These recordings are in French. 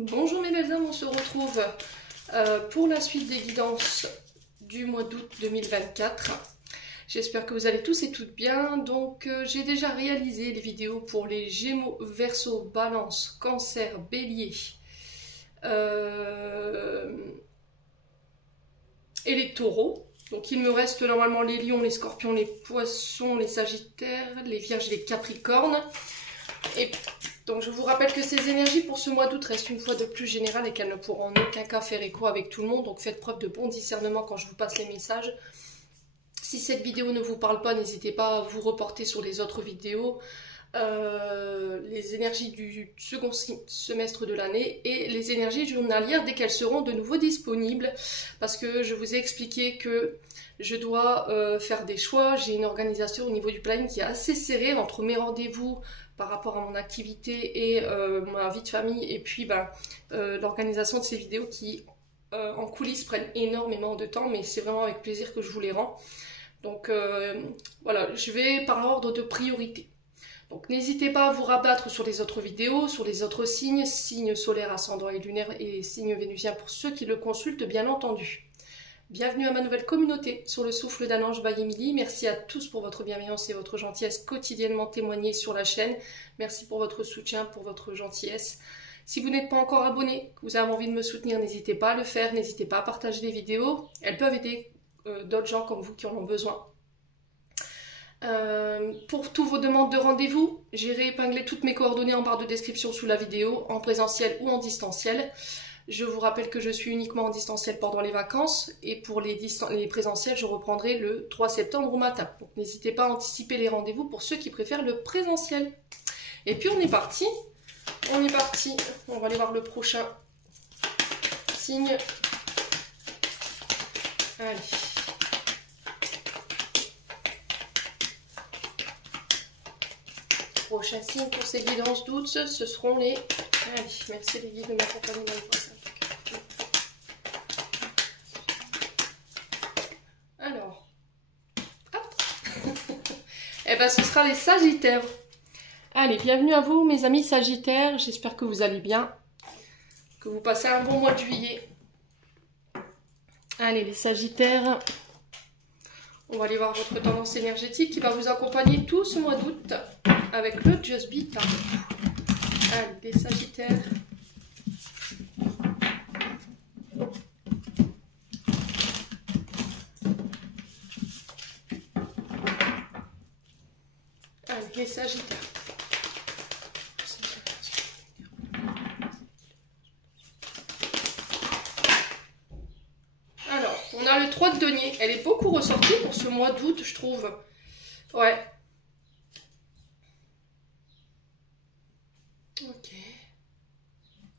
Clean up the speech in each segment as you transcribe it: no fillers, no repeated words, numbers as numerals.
Bonjour mes belles âmes, on se retrouve pour la suite des guidances du mois d'août 2024. J'espère que vous allez tous et toutes bien. Donc j'ai déjà réalisé les vidéos pour les Gémeaux, Verseau, Balance, Cancer, Bélier et les Taureaux. Donc il me reste normalement les Lions, les Scorpions, les Poissons, les Sagittaires, les Vierges et les Capricornes. Et donc je vous rappelle que ces énergies pour ce mois d'août restent une fois de plus générales et qu'elles ne pourront en aucun cas faire écho avec tout le monde. Donc faites preuve de bon discernement quand je vous passe les messages. Si cette vidéo ne vous parle pas, n'hésitez pas à vous reporter sur les autres vidéos. Les énergies du second semestre de l'année et les énergies journalières dès qu'elles seront de nouveau disponibles, parce que je vous ai expliqué que je dois faire des choix. J'ai une organisation au niveau du planning qui est assez serrée entre mes rendez-vous par rapport à mon activité et ma vie de famille, et puis l'organisation de ces vidéos qui en coulisses prennent énormément de temps, mais c'est vraiment avec plaisir que je vous les rends. Donc voilà, je vais par ordre de priorité. Donc n'hésitez pas à vous rabattre sur les autres vidéos, sur les autres signes, signes solaires, ascendant et lunaire et signes vénusiens pour ceux qui le consultent bien entendu. Bienvenue à ma nouvelle communauté sur le souffle d'un ange by Émilie. Merci à tous pour votre bienveillance et votre gentillesse quotidiennement témoignée sur la chaîne. Merci pour votre soutien, pour votre gentillesse. Si vous n'êtes pas encore abonné, que vous avez envie de me soutenir, n'hésitez pas à le faire, n'hésitez pas à partager les vidéos. Elles peuvent aider d'autres gens comme vous qui en ont besoin. Pour toutes vos demandes de rendez-vous, j'ai réépinglé toutes mes coordonnées en barre de description sous la vidéo, en présentiel ou en distanciel. Je vous rappelle que je suis uniquement en distanciel pendant les vacances, et pour les présentiels, je reprendrai le 3 septembre au matin. Donc n'hésitez pas à anticiper les rendez-vous pour ceux qui préfèrent le présentiel. Et puis on est parti, on va aller voir le prochain signe. Allez. Prochain signe pour ces guidances d'août, ce seront les... Allez, merci les guides de m'accompagner dans le prochain. Alors, hop. Eh ben, ce sera les Sagittaires. Allez, bienvenue à vous mes amis Sagittaires, j'espère que vous allez bien, que vous passez un bon mois de juillet. Allez les Sagittaires, on va aller voir votre tendance énergétique qui va vous accompagner tout ce mois d'août avec le Just Be Tarot. Allez, les Sagittaires. Allez, les Sagittaires. Alors, on a le 3 de denier. Elle est beaucoup ressortie pour ce mois d'août, je trouve. Ouais. Ok.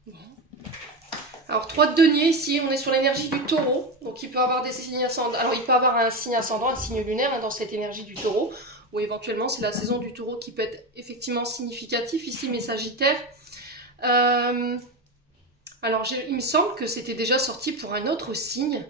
Bon. Alors 3 de denier, ici on est sur l'énergie du taureau, donc il peut avoir des signes ascendants. Alors il peut avoir un signe ascendant, un signe lunaire dans cette énergie du taureau, ou éventuellement c'est la saison du taureau qui peut être effectivement significatif ici mes Sagittaires. Alors il me semble que c'était déjà sorti pour un autre signe.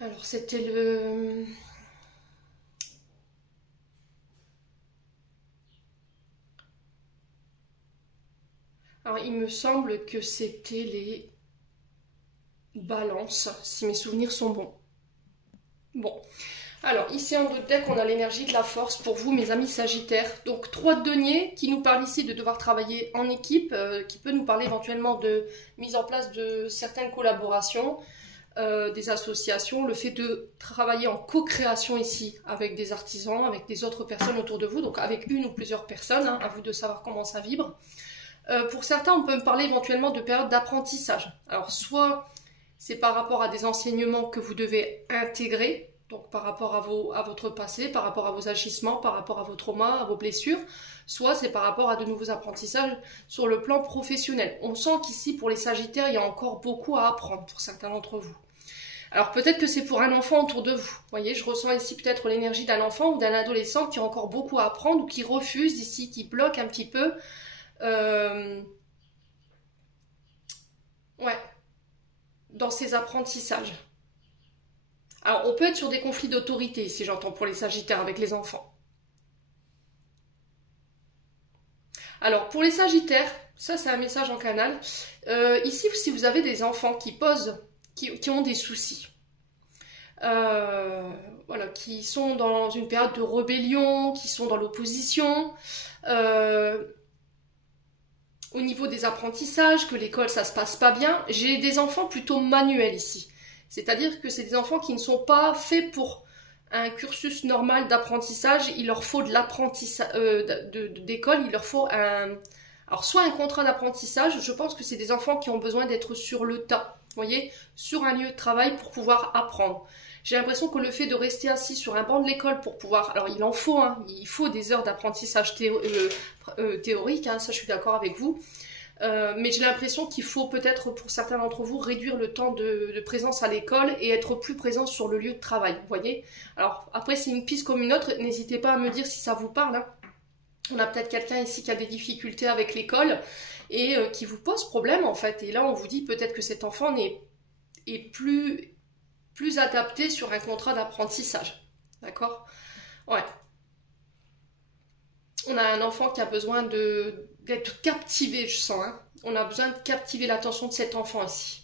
Alors c'était le... Alors il me semble que c'était les Balances, si mes souvenirs sont bons. Bon, alors ici en d'autres deck on a l'énergie de la force pour vous mes amis Sagittaires. Donc 3 de denier qui nous parle ici de devoir travailler en équipe, qui peut nous parler éventuellement de mise en place de certaines collaborations. Des associations, le fait de travailler en co-création ici avec des artisans, avec des autres personnes autour de vous, donc avec une ou plusieurs personnes, hein, à vous de savoir comment ça vibre. Pour certains, on peut me parler éventuellement de période d'apprentissage. Alors soit c'est par rapport à des enseignements que vous devez intégrer, donc par rapport à votre passé, par rapport à vos agissements, par rapport à vos traumas, à vos blessures, soit c'est par rapport à de nouveaux apprentissages sur le plan professionnel. On sent qu'ici, pour les Sagittaires, il y a encore beaucoup à apprendre pour certains d'entre vous. Alors peut-être que c'est pour un enfant autour de vous. Vous voyez, je ressens ici peut-être l'énergie d'un enfant ou d'un adolescent qui a encore beaucoup à apprendre ou qui refuse ici, qui bloque un petit peu. Ouais. dans ses apprentissages. Alors, on peut être sur des conflits d'autorité, si j'entends pour les Sagittaires avec les enfants. Alors, pour les Sagittaires, ça c'est un message en canal. Ici, si vous avez des enfants qui ont des soucis, voilà, qui sont dans une période de rébellion, qui sont dans l'opposition, au niveau des apprentissages, que l'école ça se passe pas bien, j'ai des enfants plutôt manuels ici. C'est-à-dire que c'est des enfants qui ne sont pas faits pour un cursus normal d'apprentissage, il leur faut de l'apprentissage d'école, il leur faut alors soit un contrat d'apprentissage, je pense que c'est des enfants qui ont besoin d'être sur le tas, vous voyez, sur un lieu de travail pour pouvoir apprendre. J'ai l'impression que le fait de rester assis sur un banc de l'école pour pouvoir, alors il en faut, hein, il faut des heures d'apprentissage théorique, hein, ça je suis d'accord avec vous, mais j'ai l'impression qu'il faut peut-être pour certains d'entre vous réduire le temps de présence à l'école et être plus présent sur le lieu de travail, vous voyez. Alors après c'est une piste comme une autre, n'hésitez pas à me dire si ça vous parle, hein. On a peut-être quelqu'un ici qui a des difficultés avec l'école et qui vous pose problème en fait, et là on vous dit peut-être que cet enfant est plus adapté sur un contrat d'apprentissage, d'accord? Ouais. On a un enfant qui a besoin d'être captivé, je sens, hein. On a besoin de captiver l'attention de cet enfant ici.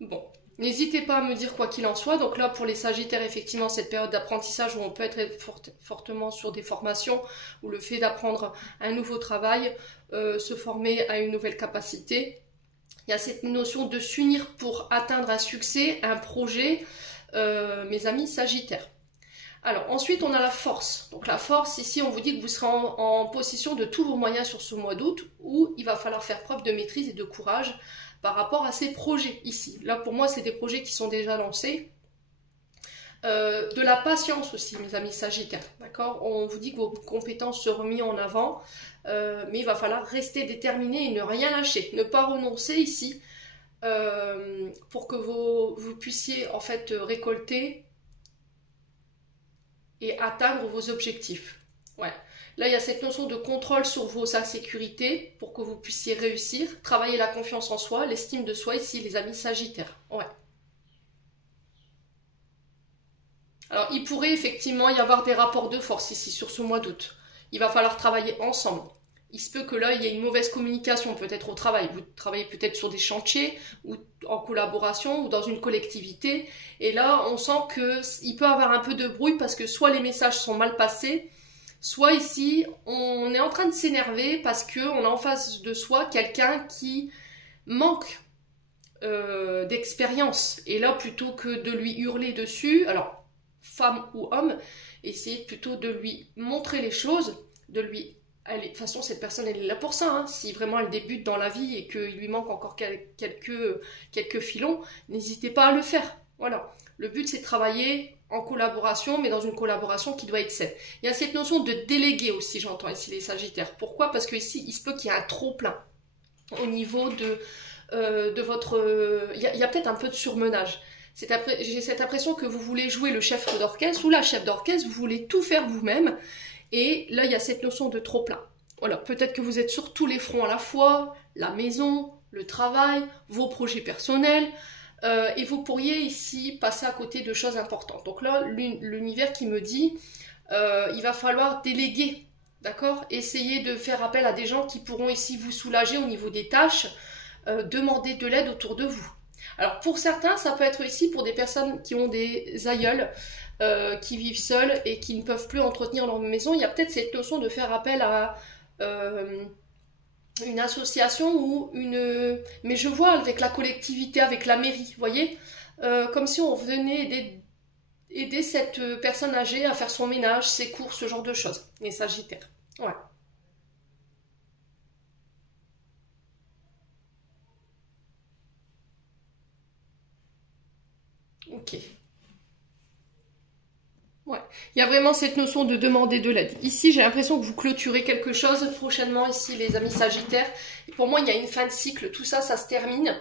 Bon, n'hésitez pas à me dire quoi qu'il en soit. Donc là, pour les Sagittaires, effectivement, cette période d'apprentissage où on peut être fortement sur des formations, ou le fait d'apprendre un nouveau travail, se former à une nouvelle capacité. Il y a cette notion de s'unir pour atteindre un succès, un projet, mes amis Sagittaires. Alors ensuite on a la force. Donc la force, ici on vous dit que vous serez en possession de tous vos moyens sur ce mois d'août, où il va falloir faire preuve de maîtrise et de courage par rapport à ces projets ici. Là pour moi c'est des projets qui sont déjà lancés. De la patience aussi mes amis Sagittaires, d'accord? On vous dit que vos compétences seront mises en avant, mais il va falloir rester déterminé et ne rien lâcher, ne pas renoncer ici, pour que vous puissiez en fait récolter et atteindre vos objectifs. Ouais. Là, il y a cette notion de contrôle sur vos insécurités pour que vous puissiez réussir. Travailler la confiance en soi, l'estime de soi ici, les amis Sagittaires. Ouais. Alors, il pourrait effectivement y avoir des rapports de force ici sur ce mois d'août. Il va falloir travailler ensemble. Il se peut que là, il y ait une mauvaise communication peut-être au travail. Vous travaillez peut-être sur des chantiers, ou en collaboration, ou dans une collectivité. Et là, on sent qu'il peut y avoir un peu de bruit parce que soit les messages sont mal passés, soit ici, on est en train de s'énerver parce qu'on a en face de soi quelqu'un qui manque d'expérience. Et là, plutôt que de lui hurler dessus, alors, femme ou homme, essayez plutôt de lui montrer les choses, de lui... de toute façon, cette personne, elle est là pour ça. Hein. Si vraiment elle débute dans la vie et qu'il lui manque encore quelques filons, n'hésitez pas à le faire. Voilà. Le but, c'est de travailler en collaboration, mais dans une collaboration qui doit être saine. Il y a cette notion de déléguer aussi, j'entends ici les Sagittaires. Pourquoi? Parce que ici, il se peut qu'il y ait un trop-plein au niveau de votre... Il y a peut-être un peu de surmenage. J'ai cette impression que vous voulez jouer le chef d'orchestre ou la chef d'orchestre, vous voulez tout faire vous-même. Et là, il y a cette notion de trop-plein. Voilà, peut-être que vous êtes sur tous les fronts à la fois, la maison, le travail, vos projets personnels, et vous pourriez ici passer à côté de choses importantes. Donc là, l'univers qui me dit, il va falloir déléguer, d'accord? Essayer de faire appel à des gens qui pourront ici vous soulager au niveau des tâches, demander de l'aide autour de vous. Alors pour certains, ça peut être ici pour des personnes qui ont des aïeuls, qui vivent seuls et qui ne peuvent plus entretenir leur maison. Il y a peut-être cette notion de faire appel à une association ou une... Mais je vois avec la collectivité, avec la mairie, vous voyez, comme si on venait aider cette personne âgée à faire son ménage, ses courses, ce genre de choses. Les Sagittaires. Ouais. Ok. Ouais, il y a vraiment cette notion de demander de l'aide. Ici, j'ai l'impression que vous clôturez quelque chose prochainement, ici, les amis Sagittaires. Et pour moi, il y a une fin de cycle, tout ça, ça se termine.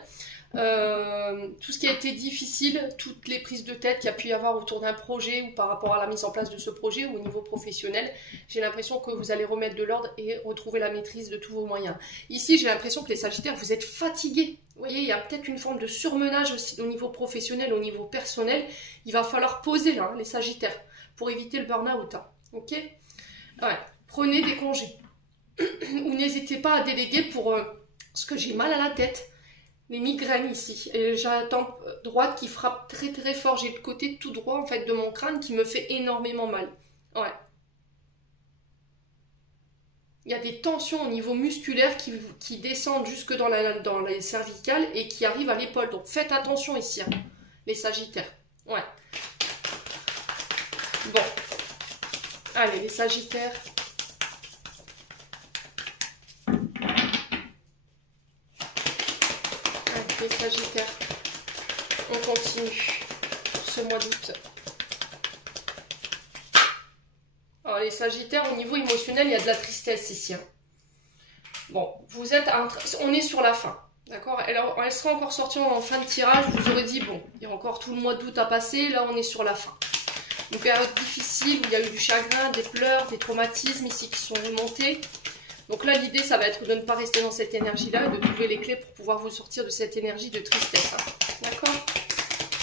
tout ce qui a été difficile, toutes les prises de tête qu'il y a pu y avoir autour d'un projet ou par rapport à la mise en place de ce projet ou au niveau professionnel, j'ai l'impression que vous allez remettre de l'ordre et retrouver la maîtrise de tous vos moyens. Ici, j'ai l'impression que les Sagittaires, vous êtes fatigués. Vous voyez, il y a peut-être une forme de surmenage aussi au niveau professionnel, au niveau personnel. Il va falloir poser là, les Sagittaires, pour éviter le burn-out. Hein. Ok ? Ouais. Prenez des congés. Ou n'hésitez pas à déléguer pour ce que j'ai mal à la tête. Les migraines ici. Et j'ai la tempe droite qui frappe très très fort. J'ai le côté tout droit en fait de mon crâne qui me fait énormément mal. Ouais. Il y a des tensions au niveau musculaire qui descendent jusque dans les cervicales et qui arrivent à l'épaule. Donc faites attention ici, hein, les Sagittaires. Ouais. Bon. Allez, les Sagittaires. Allez, les Sagittaires. On continue ce mois d'août. Alors, les Sagittaires, au niveau émotionnel, il y a de la tristesse ici. Hein. Bon, vous êtes on est sur la fin. D'accord? Alors, elle sera encore sortie en fin de tirage. Je vous aurais dit, bon, il y a encore tout le mois d'août à passer. Là, on est sur la fin. Une période difficile où il y a eu du chagrin, des pleurs, des traumatismes ici qui sont remontés. Donc là, l'idée, ça va être de ne pas rester dans cette énergie-là et de trouver les clés pour pouvoir vous sortir de cette énergie de tristesse. Hein. D'accord?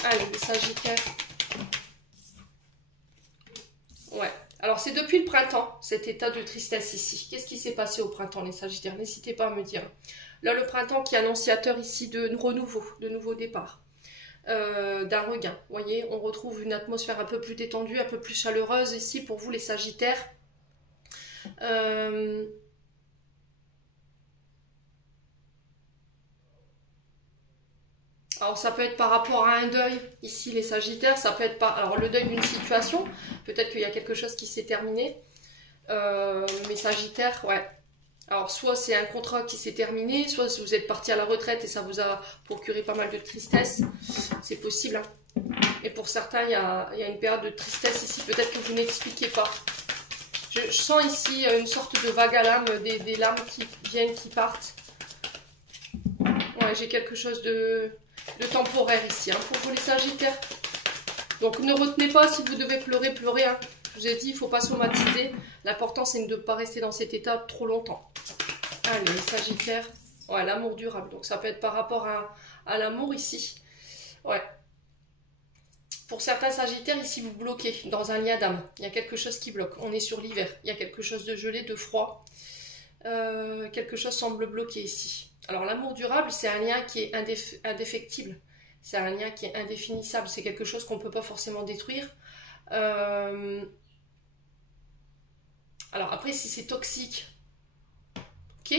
Allez, les Sagittaires. Ouais. Alors, c'est depuis le printemps, cet état de tristesse ici. Qu'est-ce qui s'est passé au printemps, les Sagittaires? N'hésitez pas à me dire. Là, le printemps qui est annonciateur ici de renouveau, de nouveau départ. D'un regain. Vous voyez, on retrouve une atmosphère un peu plus détendue, un peu plus chaleureuse ici pour vous, les Sagittaires. Alors ça peut être par rapport à un deuil, ici les Sagittaires, ça peut être par... Alors le deuil d'une situation, peut-être qu'il y a quelque chose qui s'est terminé, mais Sagittaires, ouais. Alors soit c'est un contrat qui s'est terminé, soit vous êtes parti à la retraite et ça vous a procuré pas mal de tristesse, c'est possible. Hein. Et pour certains, il y a une période de tristesse ici, peut-être que vous n'expliquez pas. Je sens ici une sorte de vague à l'âme, des larmes qui viennent, qui partent. Ouais, j'ai quelque chose de temporaire ici, hein, pour vous les Sagittaires. Donc ne retenez pas, si vous devez pleurer, pleurez. Hein. Je vous ai dit, il ne faut pas somatiser. L'important, c'est de ne pas rester dans cet état trop longtemps. Allez, les Sagittaires. Ouais, l'amour durable. Donc ça peut être par rapport à l'amour ici. Ouais. Pour certains Sagittaires, ici, vous bloquez dans un lien d'âme. Il y a quelque chose qui bloque. On est sur l'hiver. Il y a quelque chose de gelé, de froid. Quelque chose semble bloquer ici. Alors l'amour durable, c'est un lien qui est indéfectible. C'est un lien qui est indéfinissable. C'est quelque chose qu'on ne peut pas forcément détruire. Alors après, si c'est toxique, ok.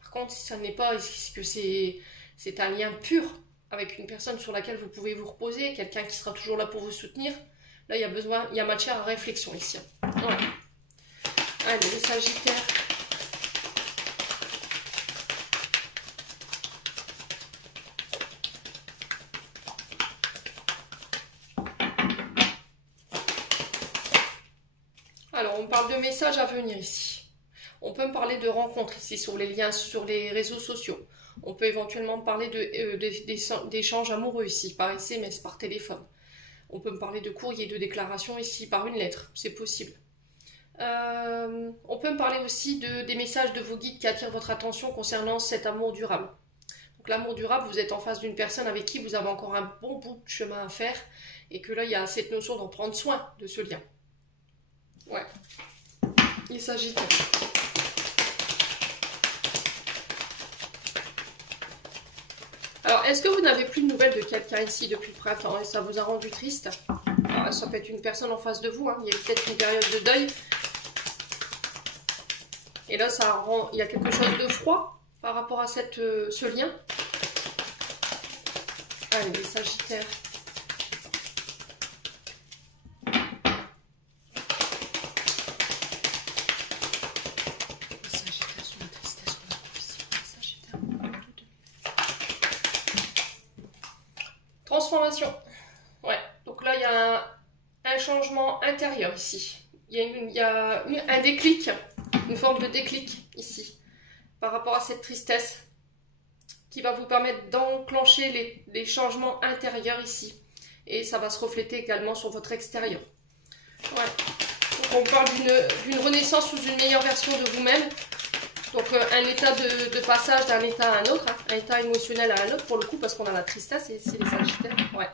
Par contre, si ça n'est pas, que c'est un lien pur avec une personne sur laquelle vous pouvez vous reposer, quelqu'un qui sera toujours là pour vous soutenir, là il y a matière à réflexion ici. Voilà. Allez, les Sagittaires. Alors, on parle de messages à venir ici. On peut me parler de rencontres ici sur les liens, sur les réseaux sociaux. On peut éventuellement parler d'échanges amoureux ici, par SMS, par téléphone. On peut me parler de courrier, de déclaration ici, par une lettre. C'est possible. On peut me parler aussi des messages de vos guides qui attirent votre attention concernant cet amour durable. Donc l'amour durable, vous êtes en face d'une personne avec qui vous avez encore un bon bout de chemin à faire et que là, il y a cette notion d'en prendre soin de ce lien. Ouais, il s'agit de... Alors, est-ce que vous n'avez plus de nouvelles de quelqu'un ici depuis le printemps et ça vous a rendu triste? Alors, ça peut être une personne en face de vous, hein. Il y a peut-être une période de deuil. Et là, il y a quelque chose de froid par rapport à ce lien. Allez, les Sagittaires. Transformation. Ouais, donc là il y a un changement intérieur ici. Il y a un déclic, une forme de déclic ici, par rapport à cette tristesse. qui va vous permettre d'enclencher les changements intérieurs ici. Et ça va se refléter également sur votre extérieur. Ouais. Donc on parle d'une renaissance sous une meilleure version de vous-même. Donc un état de passage d'un état à un autre, hein, un état émotionnel à un autre pour le coup, parce qu'on a la tristesse et ici les sagittaires. Ouais.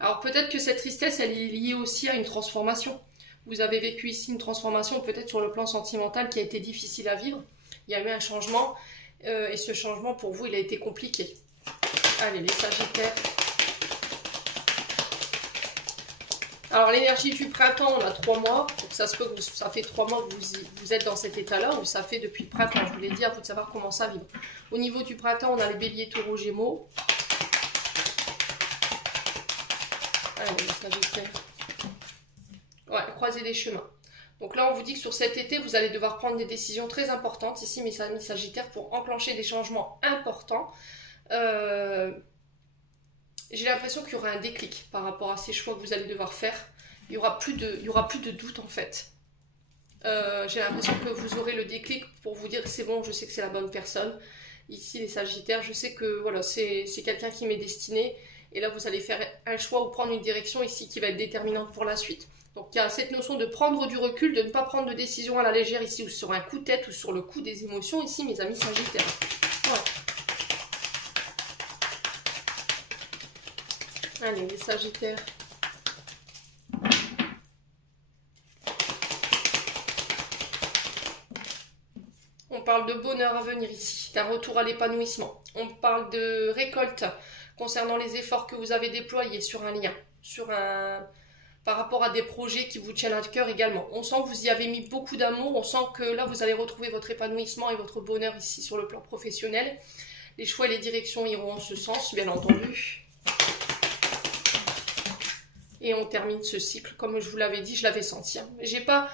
Alors peut-être que cette tristesse, elle est liée aussi à une transformation. Vous avez vécu ici une transformation peut-être sur le plan sentimental qui a été difficile à vivre. Il y a eu un changement et ce changement pour vous, il a été compliqué. Allez, les sagittaires. Alors l'énergie du printemps, on a 3 mois, donc ça se peut que ça fait 3 mois que vous êtes dans cet état-là, ou ça fait depuis le printemps, je vous l'ai dit, à vous de savoir comment ça vibre. Au niveau du printemps, on a les béliers, taureaux, gémeaux. Allez, les sagittaires. Ouais, croiser des chemins. Donc là, on vous dit que sur cet été, vous allez devoir prendre des décisions très importantes, ici mes amis sagittaires, pour enclencher des changements importants. J'ai l'impression qu'il y aura un déclic par rapport à ces choix que vous allez devoir faire. Il n'y aura plus de doute en fait. J'ai l'impression que vous aurez le déclic pour vous dire que c'est bon, je sais que c'est la bonne personne. Ici les sagittaires, je sais que voilà, c'est quelqu'un qui m'est destiné. Et là vous allez faire un choix ou prendre une direction ici qui va être déterminante pour la suite. Donc il y a cette notion de prendre du recul, de ne pas prendre de décision à la légère ici ou sur un coup de tête ou sur le coup des émotions ici mes amis sagittaires. Voilà. Allez, les sagittaires. On parle de bonheur à venir ici, d'un retour à l'épanouissement. On parle de récolte concernant les efforts que vous avez déployés sur un lien, par rapport à des projets qui vous tiennent à cœur également. On sent que vous y avez mis beaucoup d'amour, on sent que là vous allez retrouver votre épanouissement et votre bonheur ici sur le plan professionnel. Les choix et les directions iront en ce sens, bien entendu. Et on termine ce cycle, comme je vous l'avais dit, je l'avais senti. Hein. J'ai pas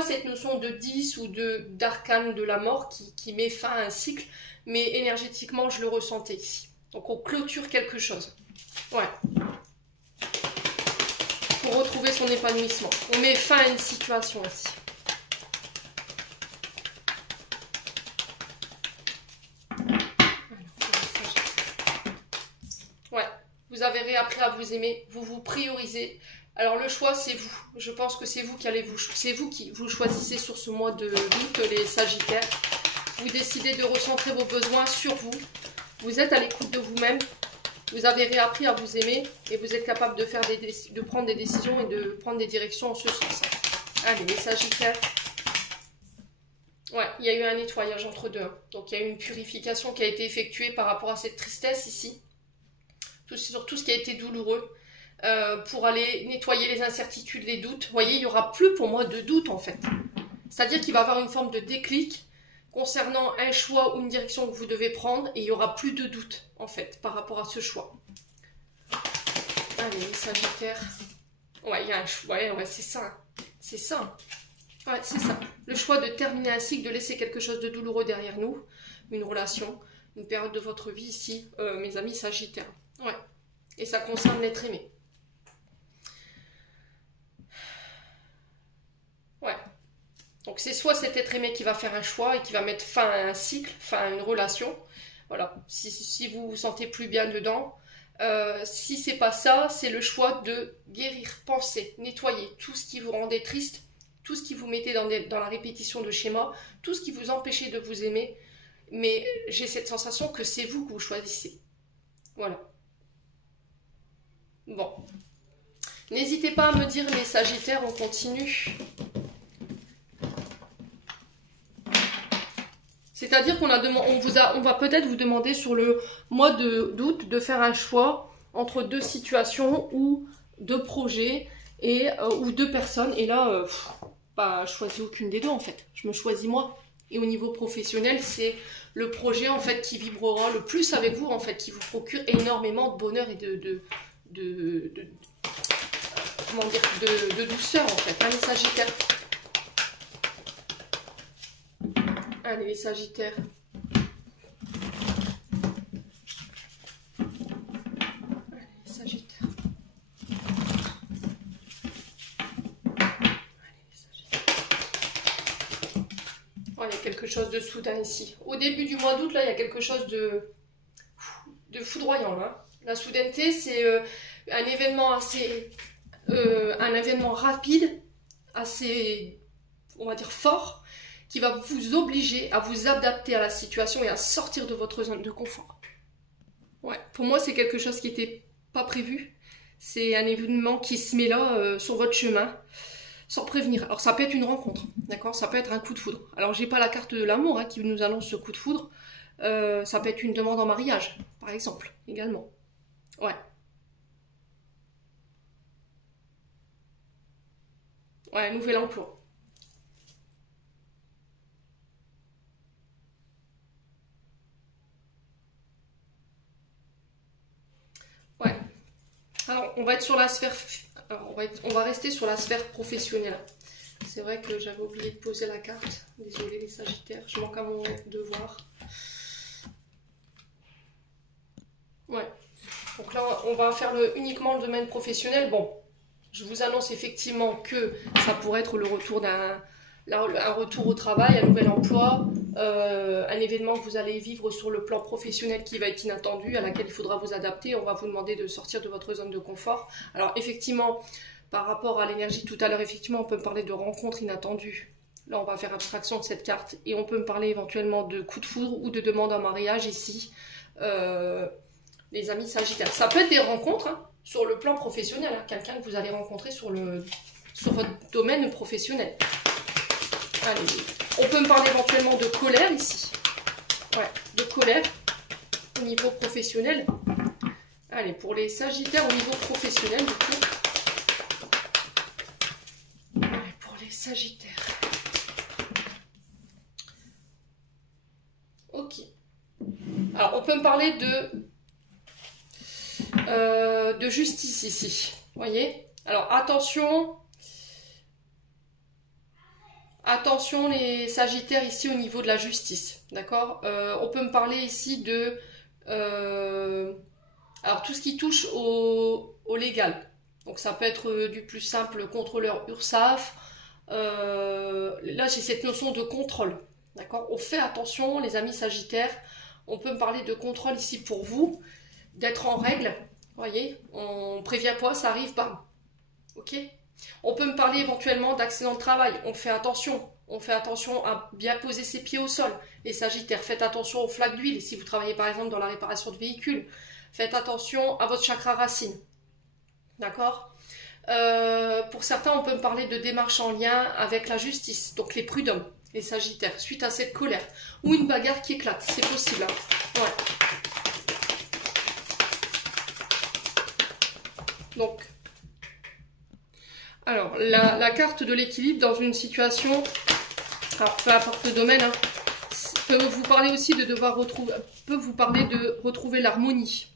cette notion de 10 ou d'arcane de la mort qui met fin à un cycle, mais énergétiquement, je le ressentais ici. Donc on clôture quelque chose. Ouais. Pour retrouver son épanouissement. On met fin à une situation ici. Ouais. Vous avez réappris à vous aimer, vous vous priorisez. Alors le choix, c'est vous. Je pense que c'est vous qui vous choisissez sur ce mois d'août, les sagittaires. Vous décidez de recentrer vos besoins sur vous. Vous êtes à l'écoute de vous-même. Vous avez réappris à vous aimer et vous êtes capable de prendre des décisions et de prendre des directions en ce sens. Allez, les sagittaires. Ouais, il y a eu un nettoyage entre deux. Hein. Donc il y a eu une purification qui a été effectuée par rapport à cette tristesse ici. Sur tout ce qui a été douloureux, pour aller nettoyer les incertitudes, les doutes. Vous voyez, il n'y aura plus pour moi de doute en fait. C'est-à-dire qu'il va y avoir une forme de déclic concernant un choix ou une direction que vous devez prendre et il n'y aura plus de doute en fait par rapport à ce choix. Allez, les sagittaires. Ouais, il y a un choix. Ouais, c'est ça. Hein. C'est ça. Ouais, c'est ça. Le choix de terminer un cycle, de laisser quelque chose de douloureux derrière nous, une relation, une période de votre vie ici, mes amis sagittaires. Ouais, et ça concerne l'être aimé. Ouais. Donc c'est soit cet être aimé qui va faire un choix et qui va mettre fin à un cycle, fin à une relation. Voilà, si vous vous sentez plus bien dedans. Si c'est pas ça, c'est le choix de guérir, penser, nettoyer tout ce qui vous rendait triste, tout ce qui vous mettait dans la répétition de schémas, tout ce qui vous empêchait de vous aimer. Mais j'ai cette sensation que c'est vous que vous choisissez. Voilà. Bon, n'hésitez pas à me dire les sagittaires, on continue. C'est-à-dire qu'on va peut-être vous demander sur le mois d'août de faire un choix entre deux situations ou deux projets ou deux personnes. Et là, je choisis aucune des deux en fait. Je me choisis moi. Et au niveau professionnel, c'est le projet en fait qui vibrera le plus avec vous en fait, qui vous procure énormément de bonheur et de douceur en fait, hein, les sagittaires. Allez, les sagittaires. Allez, les sagittaires. Allez, les sagittaires. Oh, il y a quelque chose de soudain ici. Au début du mois d'août, là, il y a quelque chose de foudroyant là. La soudaineté, c'est un événement un événement rapide, assez, on va dire, fort, qui va vous obliger à vous adapter à la situation et à sortir de votre zone de confort. Ouais, pour moi, c'est quelque chose qui n'était pas prévu. C'est un événement qui se met là sur votre chemin, sans prévenir. Alors, ça peut être une rencontre, d'accord? Ça peut être un coup de foudre. Alors, j'ai pas la carte de l'amour hein, qui nous annonce ce coup de foudre. Ça peut être une demande en mariage, par exemple, également. Ouais. Ouais, nouvel emploi. Ouais. Alors, on va être sur la sphère... Alors, on va rester sur la sphère professionnelle. C'est vrai que j'avais oublié de poser la carte. Désolée les Sagittaires, je manque à mon devoir. Ouais. Donc là, on va faire uniquement le domaine professionnel. Bon, je vous annonce effectivement que ça pourrait être le retour un retour au travail, un nouvel emploi, un événement que vous allez vivre sur le plan professionnel qui va être inattendu, à laquelle il faudra vous adapter. On va vous demander de sortir de votre zone de confort. Alors effectivement, par rapport à l'énergie tout à l'heure, effectivement, on peut me parler de rencontres inattendues. Là, on va faire abstraction de cette carte et on peut me parler éventuellement de coup de foudre ou de demande en mariage ici. Les amis Sagittaires. Ça peut être des rencontres hein, sur le plan professionnel, hein, quelqu'un que vous allez rencontrer sur votre domaine professionnel. Allez, on peut me parler éventuellement de colère ici. Ouais, de colère au niveau professionnel. Allez, pour les Sagittaires au niveau professionnel, du coup. Allez, pour les Sagittaires. Ok. Alors, on peut me parler de justice ici. Vous voyez? Alors, attention. Attention les Sagittaires ici au niveau de la justice, d'accord? On peut me parler ici de alors tout ce qui touche au légal. Donc ça peut être du plus simple contrôleur URSSAF. Là j'ai cette notion de contrôle, d'accord? On fait attention les amis Sagittaires. On peut me parler de contrôle ici pour vous, d'être en règle. Vous voyez, on prévient pas, ça arrive pas. Ok? On peut me parler éventuellement d'accident de travail. On fait attention. On fait attention à bien poser ses pieds au sol. Les Sagittaires, faites attention aux flaques d'huile. Si vous travaillez par exemple dans la réparation de véhicules, faites attention à votre chakra racine. D'accord? Pour certains, on peut me parler de démarches en lien avec la justice. Donc les prud'hommes, les Sagittaires, suite à cette colère. Ou une bagarre qui éclate. C'est possible. Hein. Ouais. Donc... Alors, la carte de l'équilibre dans une situation, alors peu importe le domaine, hein, peut vous parler aussi de retrouver l'harmonie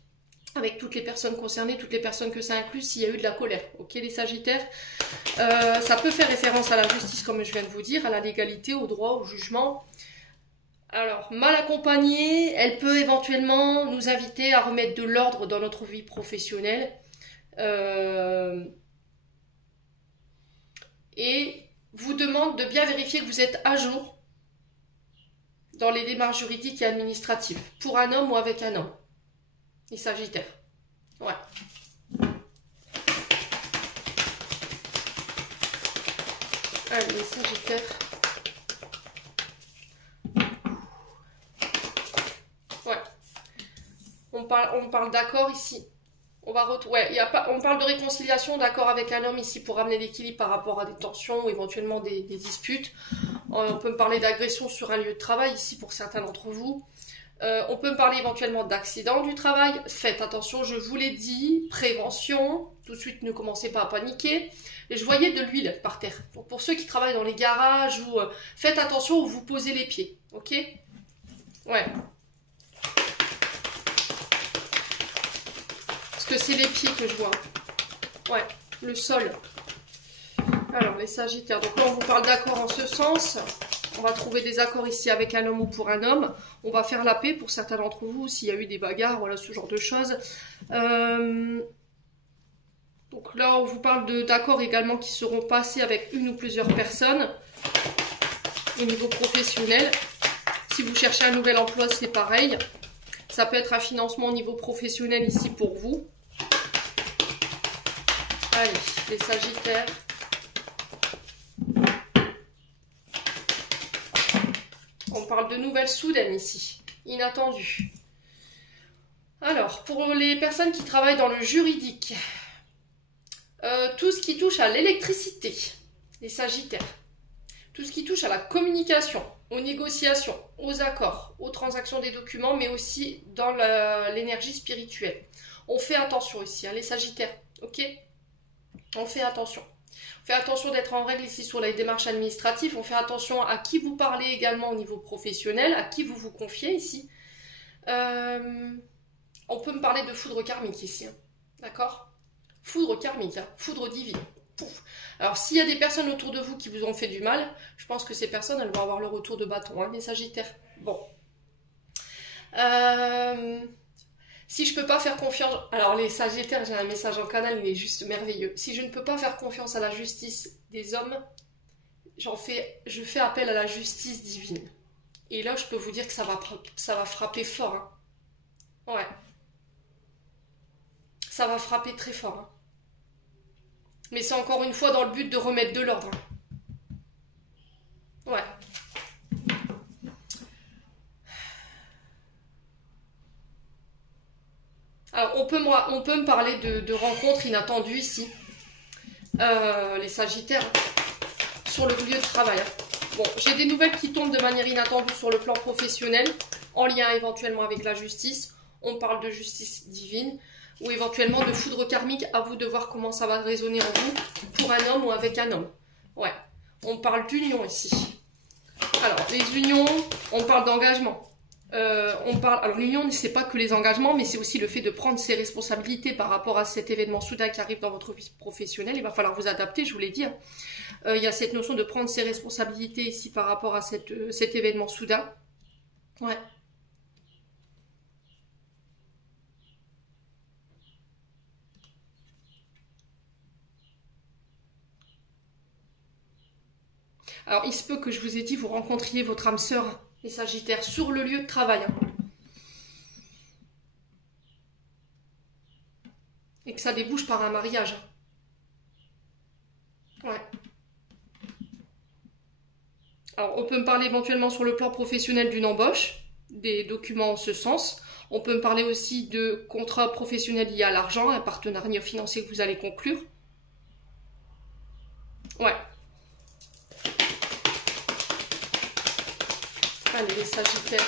avec toutes les personnes concernées, toutes les personnes que ça inclut s'il y a eu de la colère. Ok les Sagittaires, ça peut faire référence à la justice comme je viens de vous dire, à la légalité, au droit, au jugement. Alors, mal accompagnée, elle peut éventuellement nous inviter à remettre de l'ordre dans notre vie professionnelle. Et vous demande de bien vérifier que vous êtes à jour dans les démarches juridiques et administratives, pour un homme ou avec un homme. Les Sagittaires. Ouais. Allez, les Sagittaires. Ouais. On parle d'accord ici. On parle de réconciliation, d'accord avec un homme ici pour ramener l'équilibre par rapport à des tensions ou éventuellement des disputes. On peut me parler d'agression sur un lieu de travail ici pour certains d'entre vous. On peut me parler éventuellement d'accident du travail. Faites attention, je vous l'ai dit, prévention. Tout de suite, ne commencez pas à paniquer. Et je voyais de l'huile par terre. Donc pour ceux qui travaillent dans les garages, faites attention où vous posez les pieds. Ok? Ouais. Que c'est les pieds que je vois. Ouais, le sol. Alors, les Sagittaires. Donc là, on vous parle d'accord en ce sens. On va trouver des accords ici avec un homme ou pour un homme. On va faire la paix pour certains d'entre vous, s'il y a eu des bagarres, voilà, ce genre de choses. Donc là, on vous parle d'accords également qui seront passés avec une ou plusieurs personnes au niveau professionnel. Si vous cherchez un nouvel emploi, c'est pareil. ça peut être un financement au niveau professionnel ici pour vous. Allez, les Sagittaires. On parle de nouvelles soudaines ici, inattendues. Alors, pour les personnes qui travaillent dans le juridique, tout ce qui touche à l'électricité, les Sagittaires, tout ce qui touche à la communication, aux négociations, aux accords, aux transactions des documents, mais aussi dans l'énergie spirituelle. On fait attention ici, hein, les Sagittaires, ok? On fait attention. On fait attention d'être en règle ici sur les démarches administratives. On fait attention à qui vous parlez également au niveau professionnel, à qui vous vous confiez ici. On peut me parler de foudre karmique ici, hein, d'accord? Foudre karmique, hein, foudre divine. Pouf. Alors, s'il y a des personnes autour de vous qui vous ont fait du mal, je pense que ces personnes, elles vont avoir le retour de bâton, hein, les Sagittaires. Bon. Si je peux pas faire confiance... Alors, les Sagittaires, j'ai un message en canal, il est juste merveilleux. Si je ne peux pas faire confiance à la justice des hommes, je fais appel à la justice divine. Et là, je peux vous dire que ça va frapper fort. Hein. Ouais. Ça va frapper très fort. Hein. Mais c'est encore une fois dans le but de remettre de l'ordre. Ouais. Alors, on peut me parler de rencontres inattendues ici. Les Sagittaires. Sur le lieu de travail. Bon, j'ai des nouvelles qui tombent de manière inattendue sur le plan professionnel. En lien éventuellement avec la justice. On parle de justice divine. Ou éventuellement de foudre karmique, à vous de voir comment ça va résonner en vous, pour un homme ou avec un homme. Ouais, on parle d'union ici. Alors, les unions, on parle d'engagement. Alors, l'union, c'est pas que les engagements, mais c'est aussi le fait de prendre ses responsabilités par rapport à cet événement soudain qui arrive dans votre vie professionnelle. Il va falloir vous adapter, je vous l'ai dit. Hein. Il y a cette notion de prendre ses responsabilités ici par rapport à cet événement soudain. Ouais. Alors, il se peut que je vous ai dit, vous rencontriez votre âme sœur, les Sagittaires, sur le lieu de travail. Hein. Et que ça débouche par un mariage. Ouais. Alors, on peut me parler éventuellement sur le plan professionnel d'une embauche, des documents en ce sens. On peut me parler aussi de contrats professionnels liés à l'argent, un partenariat financier que vous allez conclure. Ouais. Allez, les Sagittaires.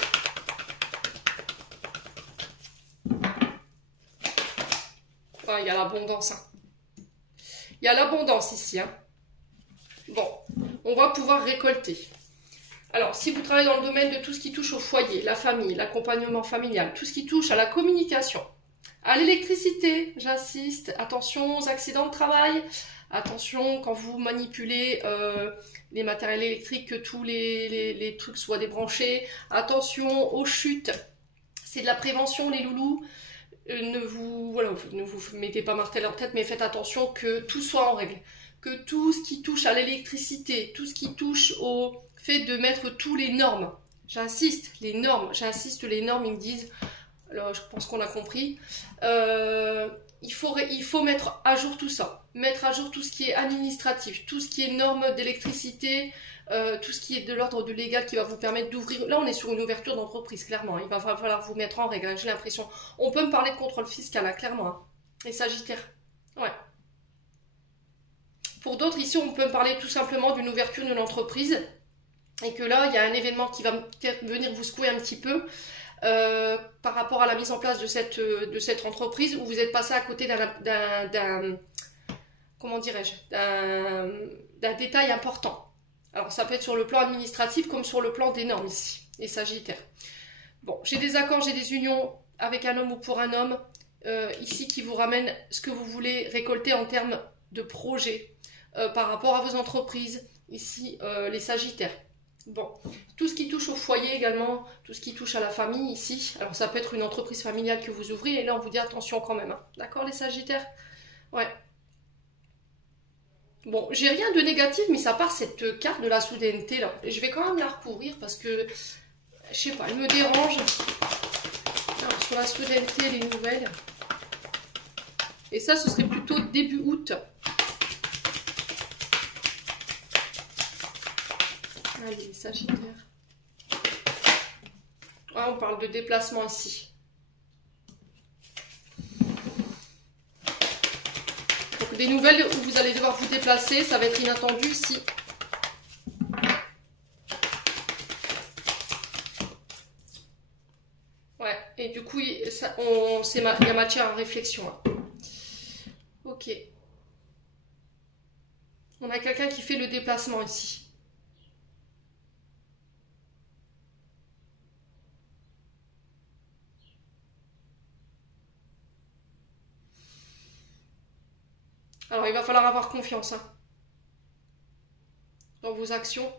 Ouais, il y a l'abondance. Hein. Il y a l'abondance ici. Hein. Bon, on va pouvoir récolter. Alors, si vous travaillez dans le domaine de tout ce qui touche au foyer, la famille, l'accompagnement familial, tout ce qui touche à la communication, à l'électricité, j'insiste, attention aux accidents de travail, attention quand vous manipulez les matériels électriques, que tous les trucs soient débranchés, attention aux chutes, c'est de la prévention les loulous, ne vous mettez pas martel en tête, mais faites attention que tout soit en règle, que tout ce qui touche à l'électricité, tout ce qui touche au fait de mettre tous les normes, j'insiste, les normes, ils me disent, alors je pense qu'on a compris, il faut mettre à jour tout ça, mettre à jour tout ce qui est administratif, tout ce qui est normes d'électricité, tout ce qui est de l'ordre de légal qui va vous permettre d'ouvrir. Là, on est sur une ouverture d'entreprise, clairement. Hein. Il va falloir vous mettre en règle, hein, j'ai l'impression. On peut me parler de contrôle fiscal, hein, clairement. Hein. Les Sagittaires. Ouais. Pour d'autres, ici, on peut me parler tout simplement d'une ouverture d'une entreprise. Et que là, il y a un événement qui va peut-être venir vous secouer un petit peu. Par rapport à la mise en place de cette entreprise où vous êtes passé à côté d'un détail important. Alors ça peut être sur le plan administratif comme sur le plan des normes ici, les Sagittaires. Bon, j'ai des accords, j'ai des unions avec un homme ou pour un homme ici qui vous ramènent ce que vous voulez récolter en termes de projet par rapport à vos entreprises, ici les Sagittaires. Bon, tout ce qui touche au foyer également, tout ce qui touche à la famille ici, alors ça peut être une entreprise familiale que vous ouvrez et là on vous dit attention quand même, hein. D'accord les Sagittaires? Ouais. Bon, j'ai rien de négatif, mais ça part cette carte de la soudaineté là. Et je vais quand même la recouvrir parce que, je sais pas, elle me dérange. Alors, la soudaineté, les nouvelles. Et ça, ce serait plutôt début août. Allez, Sagittaire. Ouais, on parle de déplacement ici. Donc des nouvelles où vous allez devoir vous déplacer, ça va être inattendu ici. Ouais, et du coup, il y a matière à réflexion. Hein. Ok. On a quelqu'un qui fait le déplacement ici. Alors, il va falloir avoir confiance hein, dans vos actions.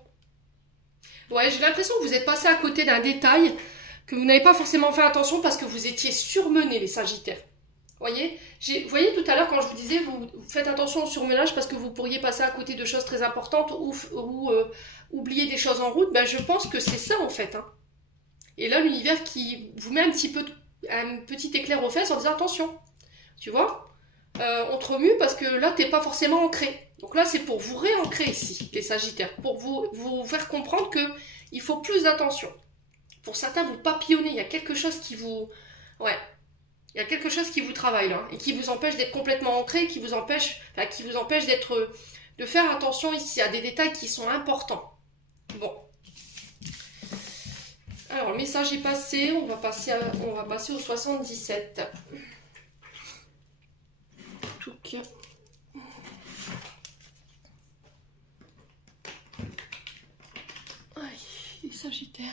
Ouais, j'ai l'impression que vous êtes passé à côté d'un détail, que vous n'avez pas forcément fait attention parce que vous étiez surmenés, les Sagittaires. Vous voyez tout à l'heure quand je vous disais, vous faites attention au surmenage parce que vous pourriez passer à côté de choses très importantes ou oublier des choses en route. Ben, je pense que c'est ça en fait. Hein. Et là, l'univers qui vous met un petit éclair aux fesses en disant attention, tu vois on te remue parce que là, t'es pas forcément ancré. Donc là, c'est pour vous réancrer ici, les Sagittaires, pour vous faire comprendre qu'il faut plus d'attention. Pour certains, vous papillonnez, il y a quelque chose qui vous... Ouais, il y a quelque chose qui vous travaille là, et qui vous empêche d'être complètement ancré, qui vous empêche de faire attention ici à des détails qui sont importants. Bon. Alors, le message est passé, on va passer au 77. Aïe, les Sagittaires.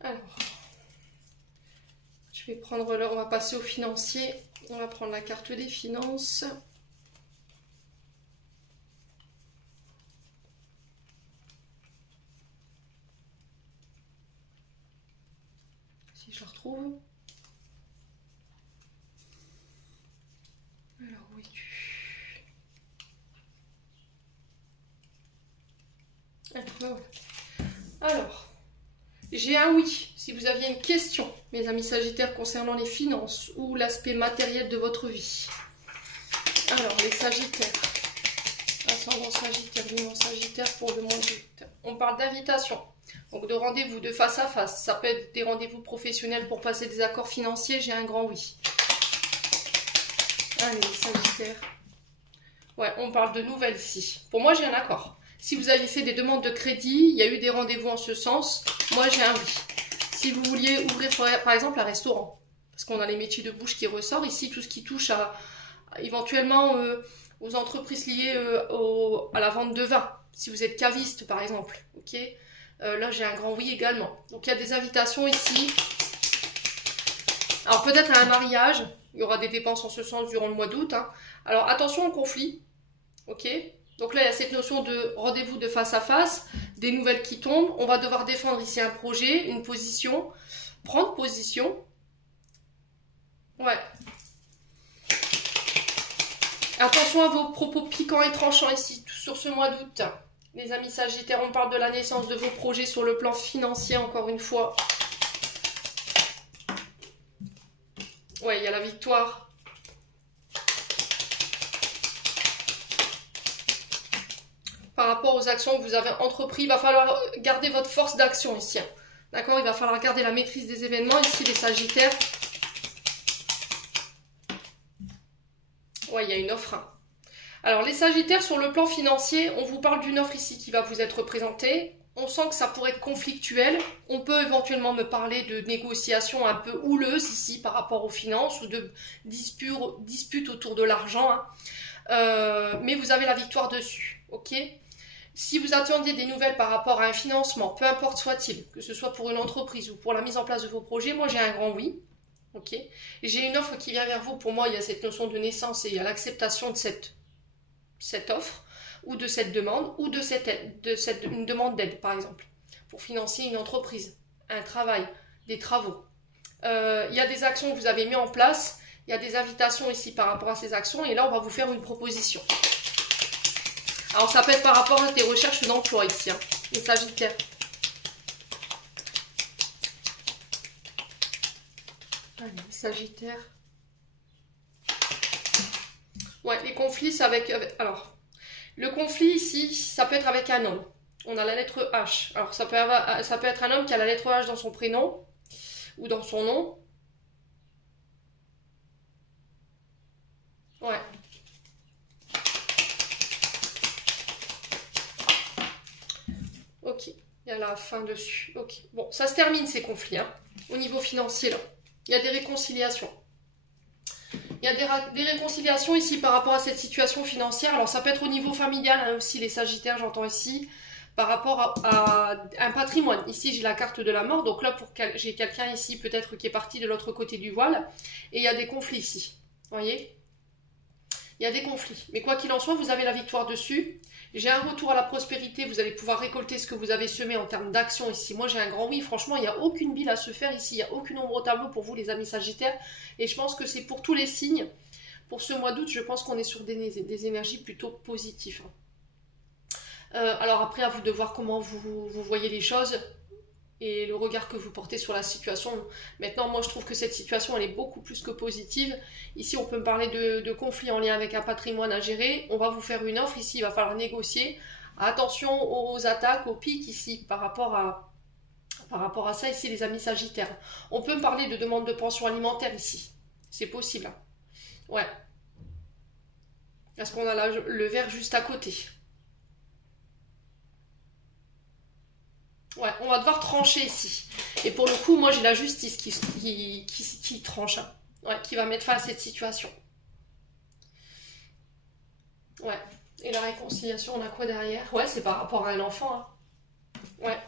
Alors, je vais prendre on va passer au financier. On va prendre la carte des finances. Si je la retrouve. Alors, où es-tu? Alors, j'ai un oui. Si vous aviez une question, mes amis Sagittaires, concernant les finances ou l'aspect matériel de votre vie. Alors, les Sagittaires. Ascendant Sagittaire, Lumière Sagittaire pour le mois d'août. On parle d'invitation. Donc de rendez-vous de face à face. Ça peut être des rendez-vous professionnels pour passer des accords financiers. J'ai un grand oui. Allez, Sagittaire. Ouais, on parle de nouvelles ici. Pour moi, j'ai un accord. Si vous aviez fait des demandes de crédit, il y a eu des rendez-vous en ce sens. Moi, j'ai un oui. Si vous vouliez ouvrir, par exemple, un restaurant, parce qu'on a les métiers de bouche qui ressortent ici, tout ce qui touche éventuellement aux entreprises liées à la vente de vin. Si vous êtes caviste, par exemple, ok. Là, j'ai un grand oui également. Donc, il y a des invitations ici. Alors, peut-être à un mariage. Il y aura des dépenses en ce sens durant le mois d'août. Hein. Alors, attention au conflit. Ok. Donc là, il y a cette notion de rendez-vous de face à face. Des nouvelles qui tombent. On va devoir défendre ici un projet, une position. Prendre position. Ouais. Attention à vos propos piquants et tranchants ici, sur ce mois d'août. Les amis Sagittaires, on parle de la naissance de vos projets sur le plan financier, encore une fois. Ouais, il y a la victoire. Par rapport aux actions que vous avez entreprises, il va falloir garder votre force d'action ici. D'accord? Il va falloir garder la maîtrise des événements ici, les Sagittaires. Ouais, il y a une offre. Hein. Alors, les Sagittaires, sur le plan financier, on vous parle d'une offre ici qui va vous être présentée. On sent que ça pourrait être conflictuel. On peut éventuellement me parler de négociations un peu houleuses ici par rapport aux finances ou de disputes autour de l'argent. Hein. Mais vous avez la victoire dessus. Ok ? Si vous attendiez des nouvelles par rapport à un financement, peu importe soit-il, que ce soit pour une entreprise ou pour la mise en place de vos projets, moi j'ai un grand oui. Ok ? J'ai une offre qui vient vers vous. Pour moi, il y a cette notion de naissance et il y a l'acceptation de cette offre ou de cette demande ou une demande d'aide par exemple pour financer une entreprise, un travail, des travaux. Il y a des actions que vous avez mis en place, il y a des invitations ici par rapport à ces actions et là on va vous faire une proposition. Alors ça peut être par rapport à tes recherches d'emploi ici, hein, les Sagittaires. Allez, les Sagittaires. Ouais, les conflits, c'est avec... Alors, le conflit ici, ça peut être avec un homme. On a la lettre H. Alors, ça peut être un homme qui a la lettre H dans son prénom ou dans son nom. Ouais. Ok, il y a la fin dessus. Ok, bon, ça se termine ces conflits, hein, au niveau financier, là. Il y a des réconciliations. Il y a des réconciliations ici par rapport à cette situation financière. Alors, ça peut être au niveau familial, hein, aussi, les Sagittaires, j'entends ici, par rapport à un patrimoine. Ici, j'ai la carte de la mort. Donc là, j'ai quelqu'un ici, peut-être, qui est parti de l'autre côté du voile. Et il y a des conflits ici. Vous voyez ? Il y a des conflits. Mais quoi qu'il en soit, vous avez la victoire dessus. J'ai un retour à la prospérité. Vous allez pouvoir récolter ce que vous avez semé en termes d'action ici. Moi, j'ai un grand oui. Franchement, il n'y a aucune bile à se faire ici. Il n'y a aucune ombre au tableau pour vous, les amis Sagittaires. Et je pense que c'est pour tous les signes. Pour ce mois d'août, je pense qu'on est sur des énergies plutôt positives. Alors après, à vous de voir comment vous voyez les choses et le regard que vous portez sur la situation. Maintenant, moi, je trouve que cette situation, elle est beaucoup plus que positive. Ici, on peut me parler de conflits en lien avec un patrimoine à gérer. On va vous faire une offre. Ici, il va falloir négocier. Attention aux attaques, aux pics ici, par rapport à ça, ici, les amis Sagittaires. On peut me parler de demande de pension alimentaire ici. C'est possible. Ouais. Parce qu'on a là, le verre juste à côté. Ouais, on va devoir trancher ici. Et pour le coup, moi j'ai la justice qui tranche. Hein. Ouais, qui va mettre fin à cette situation. Ouais. Et la réconciliation, on a quoi derrière? Ouais, c'est par rapport à un enfant. Hein. Ouais.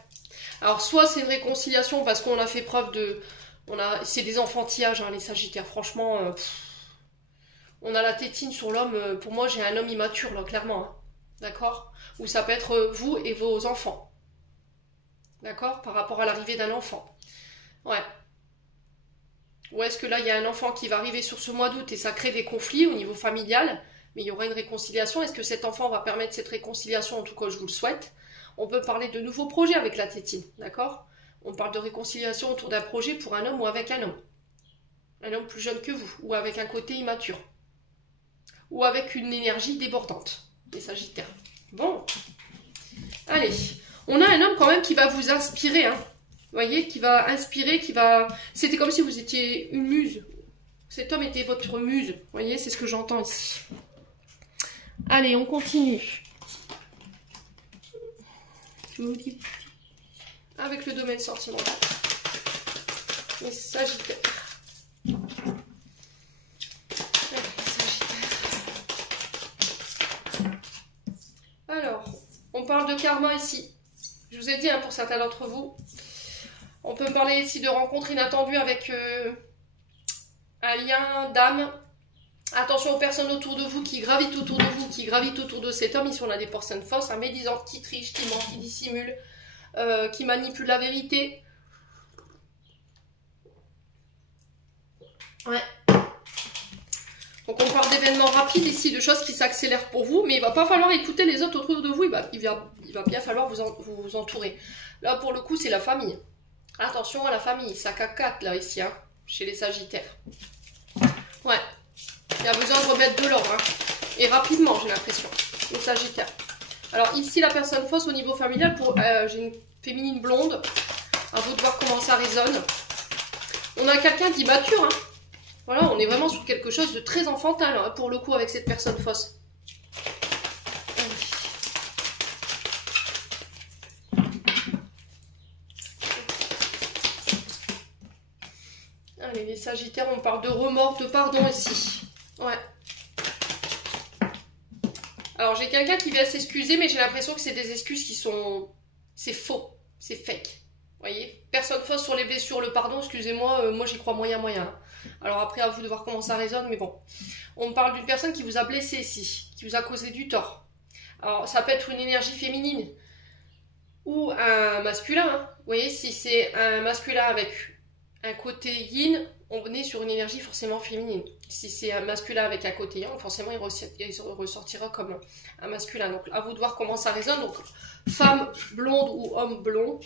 Alors, soit c'est une réconciliation parce qu'on a fait preuve de... C'est des enfantillages, hein, les Sagittaires. Franchement, on a la tétine sur l'homme. Pour moi, j'ai un homme immature, là, clairement. Hein. D'accord? Ou ça peut être vous et vos enfants. D'accord? Par rapport à l'arrivée d'un enfant. Ouais. Ou est-ce que là, il y a un enfant qui va arriver sur ce mois d'août et ça crée des conflits au niveau familial, mais il y aura une réconciliation. Est-ce que cet enfant va permettre cette réconciliation? En tout cas, je vous le souhaite. On peut parler de nouveaux projets avec la tétine, d'accord? On parle de réconciliation autour d'un projet pour un homme ou avec un homme. Un homme plus jeune que vous, ou avec un côté immature. Ou avec une énergie débordante, les Sagittaires. Bon. Allez. On a un homme quand même qui va vous inspirer, hein. Vous voyez, qui va inspirer, qui va... C'était comme si vous étiez une muse. Cet homme était votre muse. Vous voyez, c'est ce que j'entends ici. Allez, on continue. Avec le domaine sentimental. Les Sagittaires. Alors, on parle de karma ici. Je vous ai dit, hein, pour certains d'entre vous, on peut parler ici de rencontres inattendues avec un lien d'âme. Attention aux personnes autour de vous qui gravitent autour de vous, qui gravitent autour de cet homme. Ici, on a des personnes fausses, hein, médisantes, qui trichent, qui mentent, qui dissimulent, qui manipulent la vérité. Ouais. Donc on parle d'événements rapides ici, de choses qui s'accélèrent pour vous, mais il va pas falloir écouter les autres autour de vous, il va bien falloir vous entourer. Là pour le coup c'est la famille. Attention à la famille, ça cacate là ici, hein, chez les Sagittaires. Ouais, il y a besoin de remettre de l'ordre, hein, et rapidement j'ai l'impression, les Sagittaires. Alors ici la personne fausse au niveau familial, j'ai une féminine blonde, à vous de voir comment ça résonne. On a quelqu'un d'immature, hein. Voilà, on est vraiment sur quelque chose de très enfantin, là, pour le coup, avec cette personne fausse. Allez, les Sagittaires, on parle de remords, de pardon ici. Ouais. Alors, j'ai quelqu'un qui vient s'excuser, mais j'ai l'impression que c'est des excuses qui sont... C'est faux, c'est fake. Vous voyez? Personne fausse sur les blessures, le pardon, excusez-moi, moi j'y crois moyen. Alors après, à vous de voir comment ça résonne, mais bon. On parle d'une personne qui vous a blessé ici, qui vous a causé du tort. Alors, ça peut être une énergie féminine ou un masculin. Hein. Vous voyez, si c'est un masculin avec un côté yin, on est sur une énergie forcément féminine. Si c'est un masculin avec un côté yang, forcément il ressortira comme un masculin. Donc à vous de voir comment ça résonne. Donc femme blonde ou homme blond,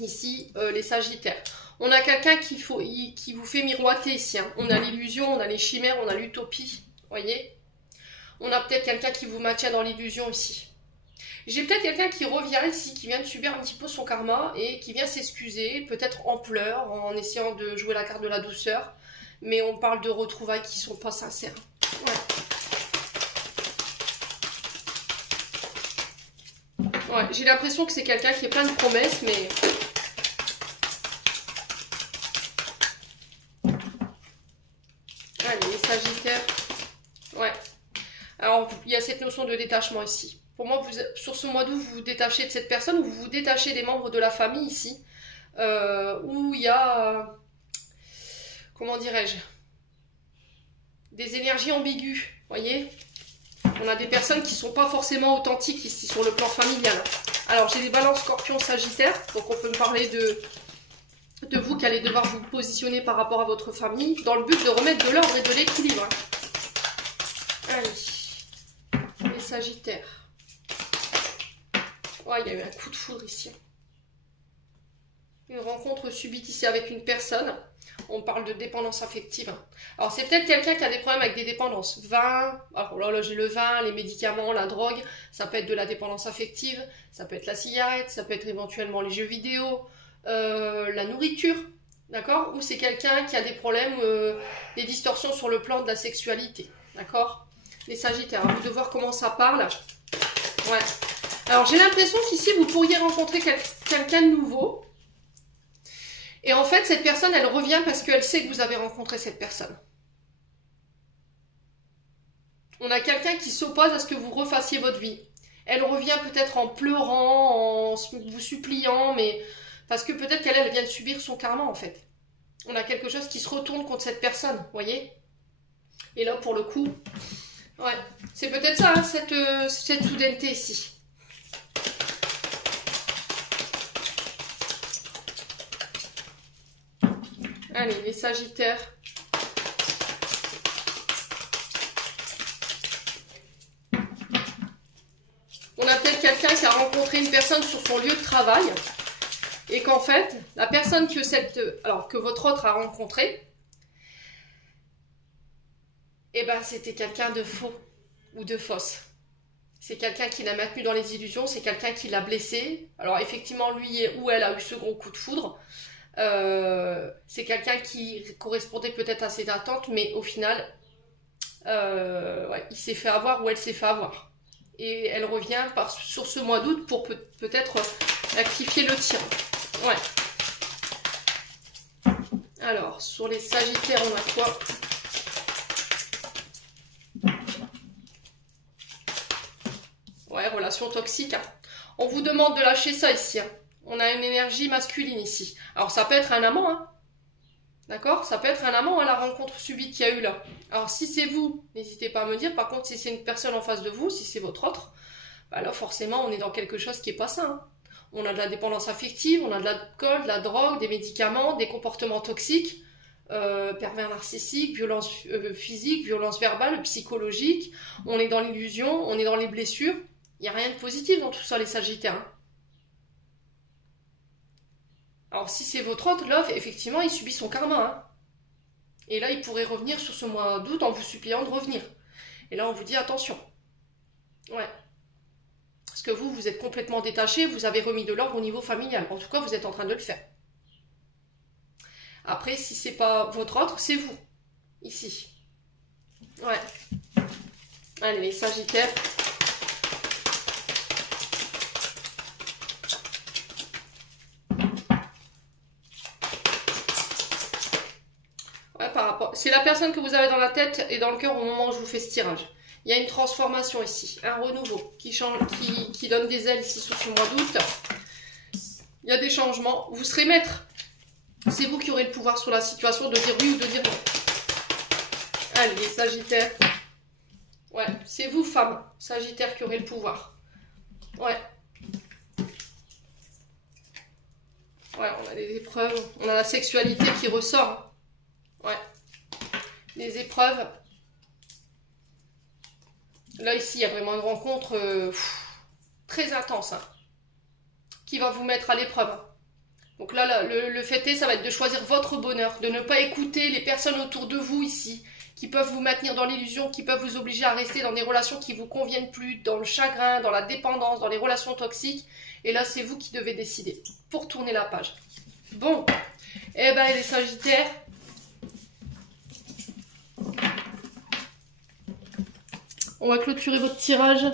ici les sagittaires. On a quelqu'un qui vous fait miroiter ici. Hein. On a l'illusion, on a les chimères, on a l'utopie. Voyez? On a peut-être quelqu'un qui vous maintient dans l'illusion ici. J'ai peut-être quelqu'un qui revient ici, qui vient de subir un petit peu son karma et qui vient s'excuser, peut-être en pleurs, en essayant de jouer la carte de la douceur. Mais on parle de retrouvailles qui sont pas sincères. Ouais, j'ai l'impression que c'est quelqu'un qui est plein de promesses, mais... Allez, les sagittaires. Ouais. Alors, il y a cette notion de détachement ici. Pour moi, sur ce mois d'août, vous vous détachez de cette personne ou vous vous détachez des membres de la famille ici. Où il y a... comment dirais-je? Des énergies ambiguës, voyez? On a des personnes qui ne sont pas forcément authentiques ici sur le plan familial. Alors, j'ai des balances scorpions sagittaires. Donc, on peut me parler de vous qui allez devoir vous positionner par rapport à votre famille dans le but de remettre de l'ordre et de l'équilibre. Allez, les sagittaires. Oh, il y a eu un coup de foudre ici. Une rencontre subite ici avec une personne. On parle de dépendance affective. Alors, c'est peut-être quelqu'un qui a des problèmes avec des dépendances. Vin, alors là, j'ai le vin, les médicaments, la drogue. Ça peut être de la dépendance affective. Ça peut être la cigarette. Ça peut être éventuellement les jeux vidéo. La nourriture. D'accord? Ou c'est quelqu'un qui a des problèmes, des distorsions sur le plan de la sexualité. D'accord? Les sagittaires, à vous de voir comment ça parle. Ouais. Alors, j'ai l'impression qu'ici, vous pourriez rencontrer quelqu'un de nouveau. Et en fait, cette personne, elle revient parce qu'elle sait que vous avez rencontré cette personne. On a quelqu'un qui s'oppose à ce que vous refassiez votre vie. Elle revient peut-être en pleurant, en vous suppliant, mais parce que peut-être qu'elle vient de subir son karma, en fait. On a quelque chose qui se retourne contre cette personne, vous voyez? Et là, pour le coup, ouais, c'est peut-être ça, hein, cette soudaineté ici. Allez, les sagittaires. On a peut-être quelqu'un qui a rencontré une personne sur son lieu de travail et qu'en fait, la personne que votre autre a rencontré, eh ben, c'était quelqu'un de faux ou de fausse. C'est quelqu'un qui l'a maintenu dans les illusions, c'est quelqu'un qui l'a blessé. Alors effectivement, lui ou elle a eu ce gros coup de foudre. C'est quelqu'un qui correspondait peut-être à ses attentes, mais au final, ouais, il s'est fait avoir ou elle s'est fait avoir. Et elle revient sur ce mois d'août pour peut-être rectifier le tir. Ouais. Alors, sur les sagittaires, on a quoi? Ouais, relation toxique. Hein. On vous demande de lâcher ça ici. Hein. On a une énergie masculine ici. Alors, ça peut être un amant, hein. D'accord? Ça peut être un amant à la rencontre subite qu'il y a eu là. Alors, si c'est vous, n'hésitez pas à me dire. Par contre, si c'est une personne en face de vous, si c'est votre autre, bah là, forcément, on est dans quelque chose qui n'est pas sain. Hein. On a de la dépendance affective, on a de l'alcool, de la drogue, des médicaments, des comportements toxiques, pervers narcissiques, violence physique, violence verbale, psychologique. On est dans l'illusion, on est dans les blessures. Il n'y a rien de positif dans tout ça, les sagittaires. Hein. Alors, si c'est votre autre, love, effectivement, il subit son karma. Hein. Et là, il pourrait revenir sur ce mois d'août en vous suppliant de revenir. Et là, on vous dit attention. Ouais. Parce que vous êtes complètement détaché, vous avez remis de l'ordre au niveau familial. En tout cas, vous êtes en train de le faire. Après, si c'est pas votre autre, c'est vous. Ici. Ouais. Allez, les sagittaires. Ouais, par rapport... C'est la personne que vous avez dans la tête et dans le cœur au moment où je vous fais ce tirage. Il y a une transformation ici, un renouveau qui change, qui donne des ailes ici sur ce mois d'août. Il y a des changements. Vous serez maître. C'est vous qui aurez le pouvoir sur la situation de dire oui ou de dire non. Allez, les sagittaires. Ouais, c'est vous, femmes, sagittaires, qui aurez le pouvoir. Ouais. Ouais, on a des épreuves. On a la sexualité qui ressort. Ouais. Des épreuves. Là, ici, il y a vraiment une rencontre très intense. Hein, qui va vous mettre à l'épreuve. Donc là, le fait est, ça va être de choisir votre bonheur. De ne pas écouter les personnes autour de vous ici. Qui peuvent vous maintenir dans l'illusion, qui peuvent vous obliger à rester dans des relations qui ne vous conviennent plus, dans le chagrin, dans la dépendance, dans les relations toxiques. Et là, c'est vous qui devez décider pour tourner la page. Bon, eh ben les Sagittaires, on va clôturer votre tirage.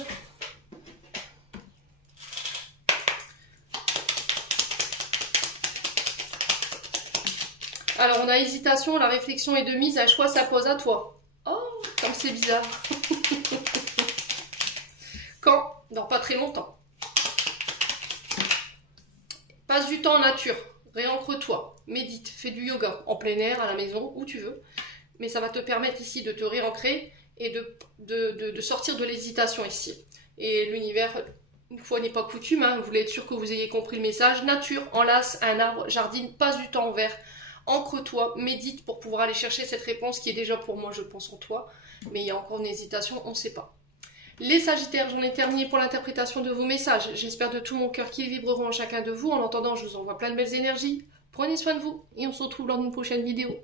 Alors, on a hésitation, la réflexion est de mise, un choix s'impose à toi. Oh, comme c'est bizarre. Quand? Dans pas très longtemps. Passe du temps en nature, réancre-toi, médite, fais du yoga, en plein air, à la maison, où tu veux. Mais ça va te permettre ici de te réancrer et de sortir de l'hésitation ici. Et l'univers, une fois n'est pas coutume, hein, vous voulez être sûr que vous ayez compris le message. Nature, enlace un arbre, jardine, passe du temps en vert. Ancre-toi, médite pour pouvoir aller chercher cette réponse qui est déjà pour moi, je pense, en toi. Mais il y a encore une hésitation, on ne sait pas. Les Sagittaires, j'en ai terminé pour l'interprétation de vos messages. J'espère de tout mon cœur qu'ils vibreront en chacun de vous. En attendant, je vous envoie plein de belles énergies. Prenez soin de vous et on se retrouve lors d'une prochaine vidéo.